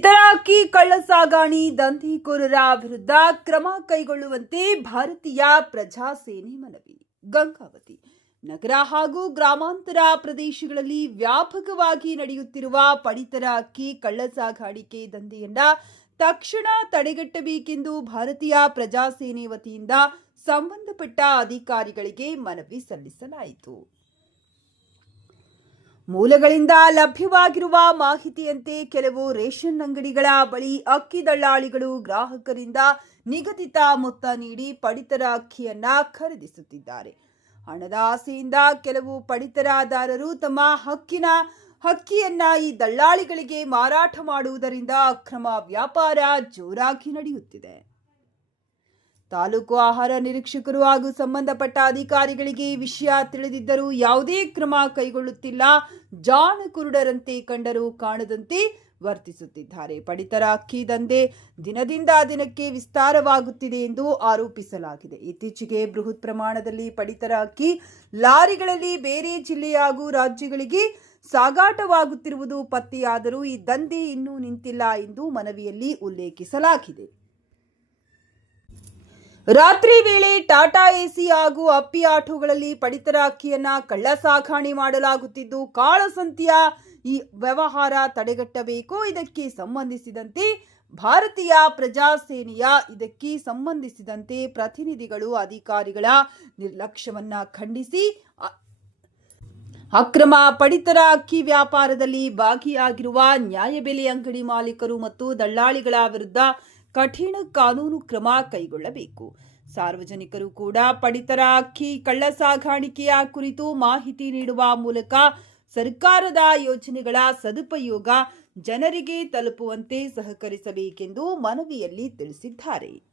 ಅಕ್ಕಿ ಕಳ್ಳ ಸಾಗಾಣಿ ದಂಧೆಕೋರರ ವಿರುದ್ಧ ಕ್ರಮ ಕೈಗೊಳ್ಳುವಂತೆ ಭಾರತೀಯ ಪ್ರಜಾಸೇನೆ ಮನವಿ. ಗಂಗಾವತಿ ನಗರ ಹಾಗೂ ಗ್ರಾಮಾಂತರ ಪ್ರದೇಶಗಳಲ್ಲಿ ವ್ಯಾಪಕವಾಗಿ ನಡೆಯುತ್ತಿರುವ ಪಡಿತರ ಅಕ್ಕಿ ಕಳ್ಳ ಸಾಗಾಣಿಕೆ ದಂಧೆಯನ್ನ ತಕ್ಷಣ ತಡೆಗಟ್ಟಬೇಕೆಂದು ಭಾರತೀಯ ಪ್ರಜಾಸೇನೆ ವತಿಯಿಂದ ಸಂಬಂಧಪಟ್ಟ ಅಧಿಕಾರಿಗಳಿಗೆ ಮನವಿ ಸಲ್ಲಿಸಲಾಯಿತು. ಮೂಲಗಳಿಂದ ಲಭ್ಯವಾಗಿರುವ ಮಾಹಿತಿಯಂತೆ ಕೆಲವು ರೇಷನ್ ಅಂಗಡಿಗಳ ಬಳಿ ಅಕ್ಕಿ ದಳ್ಳಾಳಿಗಳು ಗ್ರಾಹಕರಿಂದ ನಿಗದಿತ ಮೊತ್ತ ನೀಡಿ ಪಡಿತರ ಅಕ್ಕಿಯನ್ನ ಖರೀದಿಸುತ್ತಿದ್ದಾರೆ. ಹಣದ ಆಸೆಯಿಂದ ಕೆಲವು ಪಡಿತರದಾರರು ತಮ್ಮ ಹಕ್ಕಿನ, ಹಕ್ಕಿಯನ್ನ ಈ ದಳ್ಳಾಳಿಗಳಿಗೆ ಮಾರಾಟ ಮಾಡುವುದರಿಂದ ಅಕ್ರಮ ವ್ಯಾಪಾರ ಜೋರಾಗಿ ನಡೆಯುತ್ತಿದೆ. ತಾಲೂಕು ಆಹಾರ ನಿರೀಕ್ಷಕರು ಹಾಗೂ ಸಂಬಂಧಪಟ್ಟ ಅಧಿಕಾರಿಗಳಿಗೆ ಈ ವಿಷಯ ತಿಳಿದಿದ್ದರೂ ಯಾವುದೇ ಕ್ರಮ ಕೈಗೊಳ್ಳುತ್ತಿಲ್ಲ. ಜಾಣ ಕುರುಡರಂತೆ ಕಂಡರೂ ಕಾಣದಂತೆ ವರ್ತಿಸುತ್ತಿದ್ದಾರೆ. ಪಡಿತರ ಅಕ್ಕಿ ದಂಧೆ ದಿನದಿಂದ ದಿನಕ್ಕೆ ವಿಸ್ತಾರವಾಗುತ್ತಿದೆ ಎಂದು ಆರೋಪಿಸಲಾಗಿದೆ. ಇತ್ತೀಚೆಗೆ ಬೃಹತ್ ಪ್ರಮಾಣದಲ್ಲಿ ಪಡಿತರ ಅಕ್ಕಿ ಲಾರಿಗಳಲ್ಲಿ ಬೇರೆ ಜಿಲ್ಲೆ ಹಾಗೂ ರಾಜ್ಯಗಳಿಗೆ ಸಾಗಾಟವಾಗುತ್ತಿರುವುದು ಪತ್ತೆಯಾದರೂ ಈ ದಂಧೆ ಇನ್ನೂ ನಿಂತಿಲ್ಲ ಎಂದು ಮನವಿಯಲ್ಲಿ ಉಲ್ಲೇಖಿಸಲಾಗಿದೆ. ರಾತ್ರಿ ವೇಳೆ ಟಾಟಾ ಎಸಿ ಹಾಗೂ ಅಪ್ಪಿ ಆಟೋಗಳಲ್ಲಿ ಪಡಿತರ ಅಕ್ಕಿಯನ್ನ ಕಳ್ಳ ಸಾಗಾಣಿ ಮಾಡಲಾಗುತ್ತಿದ್ದು, ಕಾಳಸಂತಿಯ ಈ ವ್ಯವಹಾರ ತಡೆಗಟ್ಟಬೇಕು, ಇದಕ್ಕೆ ಸಂಬಂಧಿಸಿದಂತೆ ಭಾರತೀಯ ಪ್ರಜಾಸೇನೆಯ ಇದಕ್ಕೆ ಸಂಬಂಧಿಸಿದಂತೆ ಪ್ರತಿನಿಧಿಗಳು ಅಧಿಕಾರಿಗಳ ನಿರ್ಲಕ್ಷ್ಯವನ್ನ ಖಂಡಿಸಿ ಅಕ್ರಮ ಪಡಿತರ ಅಕ್ಕಿ ವ್ಯಾಪಾರದಲ್ಲಿ ಭಾಗಿಯಾಗಿರುವ ನ್ಯಾಯಬೆಲೆ ಅಂಗಡಿ ಮಾಲೀಕರು ಮತ್ತು ದಳ್ಳಾಳಿಗಳ ವಿರುದ್ಧ ಕಠಿಣ ಕಾನೂನು ಕ್ರಮ ಕೈಗೊಳ್ಳಬೇಕು. ಸಾರ್ವಜನಿಕರು ಕೂಡ ಪಡಿತರ ಅಕ್ಕಿ, ಕಳ್ಳ ಸಾಗಾಣಿಕೆಯ ಕುರಿತು ಮಾಹಿತಿ ನೀಡುವ ಮೂಲಕ ಸರ್ಕಾರದ ಯೋಜನೆಗಳ ಸದುಪಯೋಗ ಜನರಿಗೆ ತಲುಪುವಂತೆ ಸಹಕರಿಸಬೇಕೆಂದು ಮನವಿಯಲ್ಲಿ ತಿಳಿಸಿದ್ದಾರೆ.